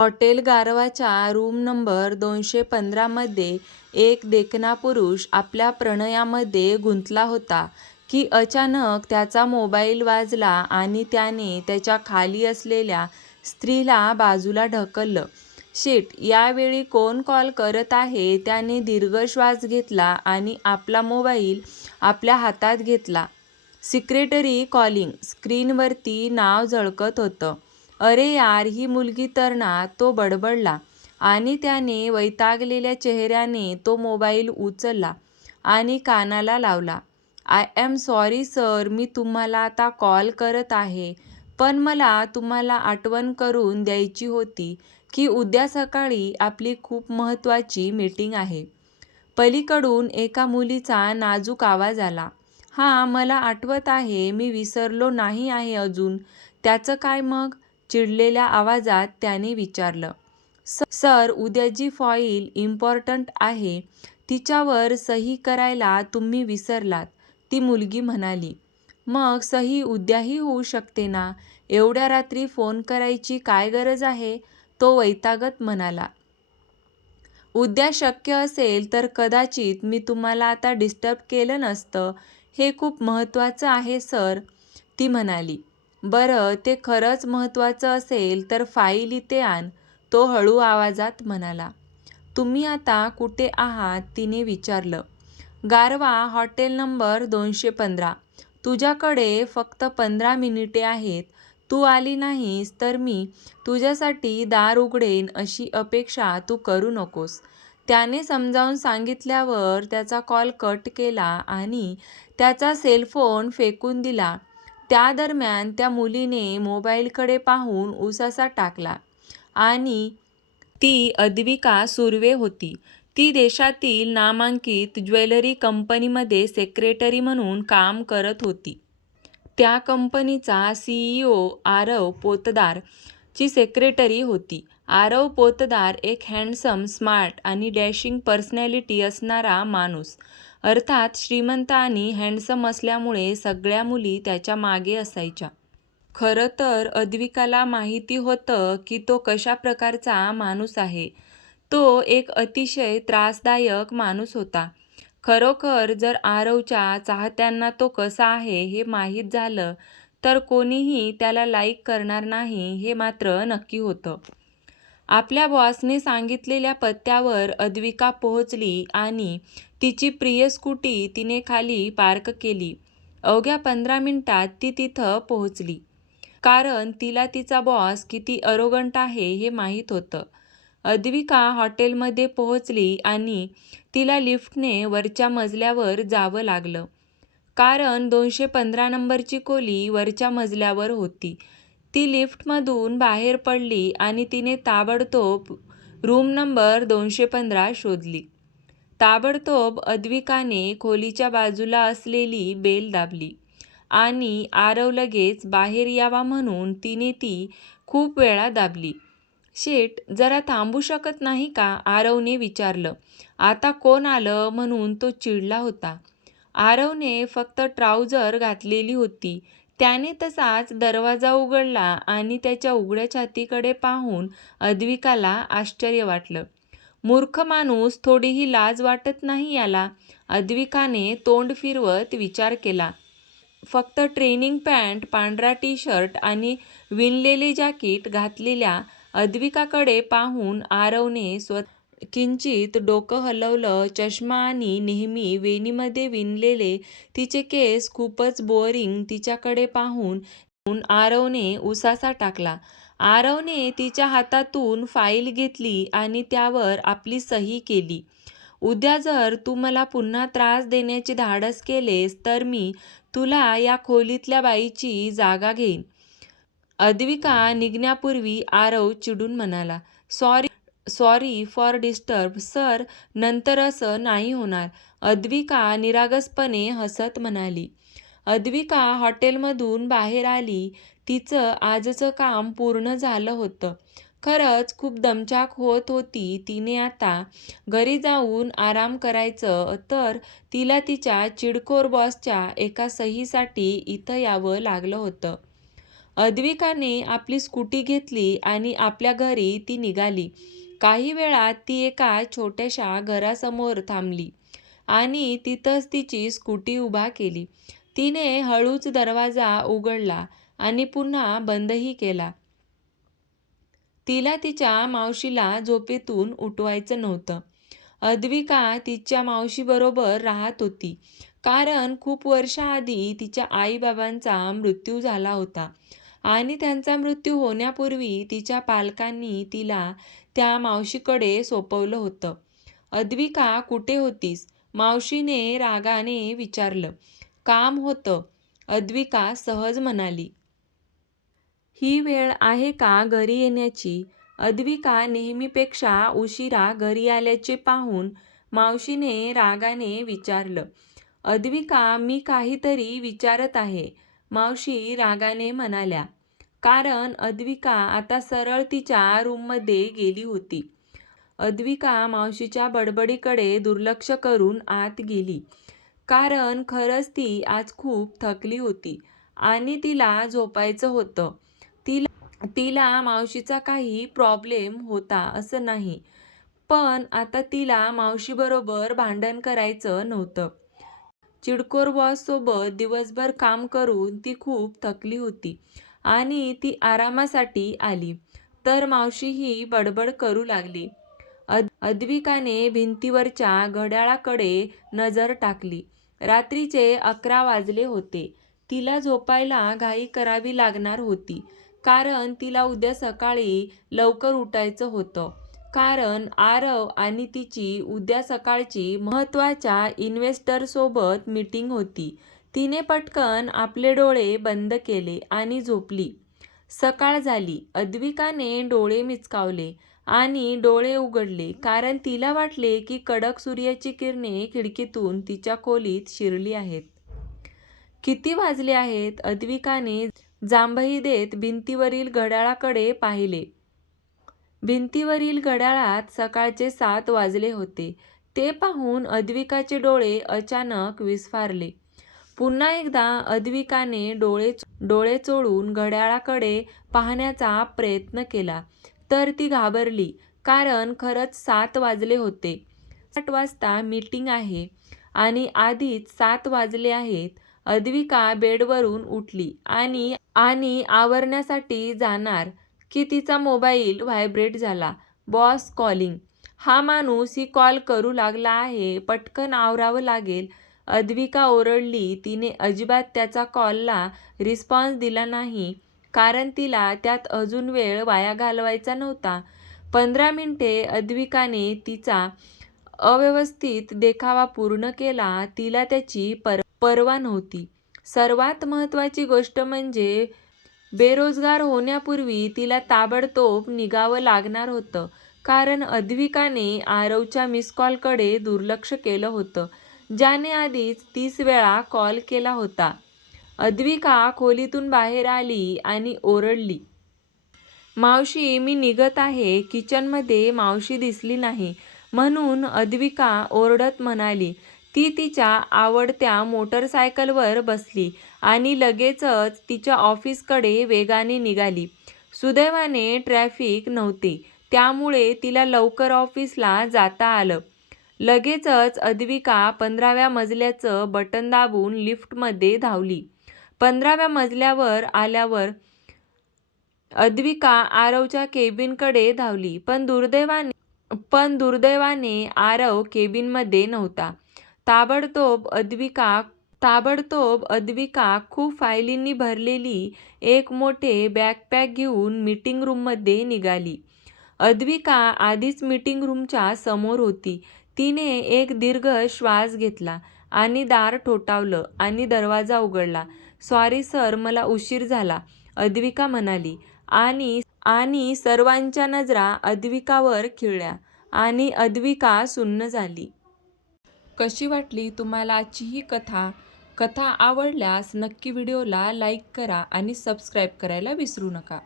Hotel गारवाच्या room number दोनशे पंधरामध्ये एक देखणा पुरुष आपल्या प्रणयामध्ये गुंतला होता की अचानक त्याचा मोबाईल वाजला आणि त्याने त्याच्याखाली असलेल्या स्त्रीला बाजूला ढकललं. शिट, यावेळी कोण कॉल करत आहे? त्याने दीर्घ श्वास घेतला आणि आपला मोबाईल आपल्या हातात घेतला. Secretary calling. स्क्रीनवरती नाव झळकत होतं. अरे यार, ही मुलगी तर ना? तो बडबडला आणि त्याने वैतागलेल्या चेहऱ्याने तो मोबाईल उचलला आणि कानाला लावला. आय एम सॉरी सर, मी तुम्हाला आता कॉल करत आहे, पण मला तुम्हाला आठवण करून द्यायची होती की उद्या सकाळी आपली खूप महत्त्वाची मीटिंग आहे. पलीकडून एका मुलीचा नाजूक आवाज आला. हां, मला आठवत आहे. मी विसरलो नाही आहे अजून. त्याचं काय मग? चिडलेल्या आवाजात त्याने विचारलं. सर, उद्या जी फॉईल इम्पॉर्टंट आहे, तिच्यावर सही करायला तुम्ही विसरलात, ती मुलगी म्हणाली. मग सही उद्याही होऊ शकते ना? एवढ्या रात्री फोन करायची काय गरज आहे? तो वैतागत म्हणाला. उद्या शक्य असेल तर कदाचित मी तुम्हाला आता डिस्टर्ब केलं नसतं. हे खूप महत्त्वाचं आहे सर, ती म्हणाली. बरं, ते खरंच महत्त्वाचं असेल तर फाईल इथे आण, तो हळू आवाजात म्हणाला. तुम्ही आता कुठे आहात? तिने विचारलं. गारवा हॉटेल नंबर दोनशे पंधरा. तुझ्याकडे फक्त पंधरा मिनिटे आहेत. तू आली नाहीस तर मी तुझ्यासाठी दार उघडेन अशी अपेक्षा तू करू नकोस. त्याने समजावून सांगितल्यावर त्याचा कॉल कट केला आणि त्याचा सेलफोन फेकून दिला. त्या दरम्यान त्या मुलीने मोबाईलकडे पाहून उसासा टाकला आणि ती अद्विका सुर्वे होती. ती देशातील नामांकित ज्वेलरी कंपनीमध्ये सेक्रेटरी म्हणून काम करत होती. त्या कंपनीचा सीईओ आरव पोतदार ची सेक्रेटरी होती. आरव पोतदार एक हँडसम, स्मार्ट आणि डॅशिंग पर्सनॅलिटी असणारा माणूस. अर्थात श्रीमंत आणि हँडसम असल्यामुळे सगळ्या मुली त्याच्यामागे असायच्या. खरं तर अद्विकाला माहिती होतं की तो कशा प्रकारचा माणूस आहे. तो एक अतिशय त्रासदायक माणूस होता. खरोखर जर आरवच्या चाहत्यांना तो कसा आहे हे माहीत झालं तर कोणीही त्याला लाईक करणार नाही हे मात्र नक्की होतं. आपल्या बॉसने सांगितलेल्या पत्त्यावर अद्विका पोहोचली आणि तिची प्रिय स्कूटी तिने खाली पार्क केली. अवघ्या पंधरा मिनिटात ती तिथं पोहोचली. कारण तिला तिचा बॉस किती अरोगंट आहे हे माहीत होतं. अद्विका हॉटेलमध्ये पोहोचली आणि तिला लिफ्टने वरच्या मजल्यावर जावं लागलं. कारण दोनशे पंधरा नंबरची खोली वरच्या मजल्यावर होती. ती लिफ्टमधून बाहेर पडली आणि तिने ताबडतोब रूम नंबर दोनशे पंधरा शोधली. ताबडतोब अद्विकाने खोलीच्या बाजूला असलेली बेल दाबली आणि आरव लगेच बाहेर यावा म्हणून तिने ती खूप वेळा दाबली. शेट जरा थांबू शकत नाही का? आरवने विचारलं. आता कोण आलं म्हणून तो चिडला होता. आरवने फक्त ट्राउझर घातलेली होती. त्याने तसाच दरवाजा उघडला आणि त्याच्या उघड्या छातीकडे पाहून अद्विकाला आश्चर्य वाटलं. मूर्ख माणूस, थोडीही लाज वाटत नाही याला? अद्विकाने तोंड फिरवत विचार केला. फक्त ट्रेनिंग पॅन्ट पांढरा टी शर्ट आणि विणलेले जॅकीट घातलेल्या अद्विकाकडे पाहून आरवने किंचित डोकं हलवलं. चष्मा आणि नेहमी वेणीमध्ये विणलेले तिचे केस खूपच बोअरिंग तिच्याकडे पाहून आरवने उसासा टाकला. आरवने तिच्या हातातून फाईल घेतली आणि त्यावर आपली सही केली. उद्या जर तू मला पुन्हा त्रास देण्याचे धाडस केलेस तर मी तुला या खोलीतल्या बाईची जागा घेईन. अद्विका निघण्यापूर्वी आरव चिडून म्हणाला. Sorry sorry for disturb sir, नंतर असं नाही होणार, अद्विका निरागसपणे हसत म्हणाली. अद्विका हॉटेलमधून बाहेर आली. तिचं आजचं काम पूर्ण झालं होतं. खरंच खूप दमछाक होत होती. तिने आता घरी जाऊन आराम करायचं तर तिला तिच्या चिडखोर बॉसच्या एका सहीसाठी इथं यावं लागलं होतं. अद्विकाने आपली स्कूटी घेतली आणि आपल्या घरी ती निघाली काही वेळात ती एका छोट्याशा घरासमोर थांबली आणि तिथंच तिची स्कूटी उभा केली. तिने हळूच दरवाजा उघडला आणि पुन्हा बंदही केला. तिला तिच्या मावशीला झोपेतून उठवायचं नव्हतं. अद्विका तिच्या मावशीबरोबर राहत होती कारण खूप वर्षाआधी तिच्या आईबाबांचा मृत्यू झाला होता. आणि त्यांचा मृत्यू होण्यापूर्वी तिच्या पालकांनी तिला त्या मावशीकडे सोपवलं होतं. अद्विका कुठे होतीस? मावशीने रागाने विचारलं. काम होतं अद्विका सहज म्हणाली. ही वेळ आहे का घरी येण्याची? अद्विका नेहमीपेक्षा उशिरा घरी आल्याचे पाहून मावशीने रागाने विचारलं. अद्विका मी काहीतरी विचारत आहे. मावशी रागाने म्हणाल्या कारण अद्विका आता सरळ तिच्या रूममध्ये गेली होती. अद्विका मावशीच्या बडबडीकडे दुर्लक्ष करून आत गेली. कारण खरंच ती आज खूप थकली होती आणि तिला झोपायचं होतं. तिला तिला मावशीचा काही प्रॉब्लेम होता असं नाही. पण आता तिला मावशीबरोबर भांडण करायचं नव्हतं. चिडकोर बॉससोबत दिवसभर काम करून ती खूप थकली होती आणि ती आरामासाठी आली. तर मावशीही बडबड करू लागली. अद अद्विकाने भिंतीवरच्या घड्याळाकडे नजर टाकली. रात्रीचे अकरा वाजले होते. तिला झोपायला घाई करावी लागणार होती. कारण तिला उद्या सकाळी लवकर उठायचं होतं. कारण आरव आणि तिची उद्या सकाळची महत्त्वाच्या इन्व्हेस्टरसोबत मीटिंग होती. तिने पटकन आपले डोळे बंद केले आणि झोपली. सकाळ झाली. अद्विकाने डोळे मिचकावले आणि डोळे उघडले कारण तिला वाटले की कडक सूर्याची किरणे खिडकीतून तिच्या खोलीत शिरली आहेत. किती वाजले आहेत? अद्विकाने जांभई देत भिंतीवरील घड्याळाकडे पाहिले. भिंतीवरील घड्याळात सकाळचे सात वाजले होते. ते पाहून अद्विकाचे डोळे अचानक विस्फारले. पुन्हा एकदा अद्विकाने डोळे डोळे चोळून घड्याळाकडे पाहण्याचा प्रयत्न केला. तर ती घाबरली कारण खरंच सात वाजले होते. आठ वाजता मीटिंग आहे आणि आधीच सात वाजले आहेत. अद्विका बेडवरून उठली आणि आणि आवरण्यासाठी जाणार. की तिचा मोबाईल व्हायब्रेट झाला. Boss calling. हा माणूस ही कॉल करू लागला आहे पटकन आवरावं लागेल. अद्विका ओरडली तिने अजिबात त्याचा कॉलला रिस्पॉन्स दिला नाही कारण तिला त्यात अजून वेळ वाया घालवायचा नव्हता. पंधरा मिनिटे अद्विकाने तिचा अव्यवस्थित देखावा पूर्ण केला. तिला त्याची पर पर्वा नव्हती. सर्वात महत्त्वाची गोष्ट म्हणजे बेरोजगार होण्यापूर्वी तिला ताबडतोब निघावं लागणार होतं कारण अद्विकाने आरवच्या मिस कॉलकडे दुर्लक्ष केलं होतं. ज्याने आधीच तीस वेळा कॉल केला होता. अद्विका खोलीतून बाहेर आली आणि ओरडली मावशी मी निघत आहे. किचनमध्ये मावशी दिसली नाही. म्हणून अद्विका ओरडत म्हणाली ती तिच्या आवडत्या मोटरसायकलवर बसली आणि लगेचच तिच्या ऑफिसकडे वेगाने निघाली. सुदैवाने ट्रॅफिक नव्हते त्यामुळे तिला लवकर ऑफिसला जाता आलं. लगेचच अद्विका पंधराव्या मजल्याचं बटन दाबून लिफ्टमध्ये धावली. पंधराव्या मजल्यावर आल्यावर अद्विका आरवच्या केबिनकडे धावली पण दुर्दैवाने पण दुर्दैवाने आरव केबिनमध्ये नव्हता. ताबडतोब अद्विका ताबडतोब अद्विका खूप फायलींनी भरलेली एक मोठे बॅकपॅक घेऊन मीटिंग रूममध्ये निघाली. अद्विका आधीच मीटिंग रूमच्या समोर होती. तिने एक दीर्घ श्वास घेतला आणि दार ठोठावलं आणि दरवाजा उघडला. सॉरी सर मला उशीर झाला अद्विका म्हणाली आणि आणि सर्वांच्या नजरा अद्विकावर खिळल्या आणि अद्विका सुन्न झाली. कशी वाटली तुम्हाला आजची ही कथा? कथा आवडल्यास नक्की व्हिडिओला लाईक करा आणि सबस्क्राईब करायला विसरू नका.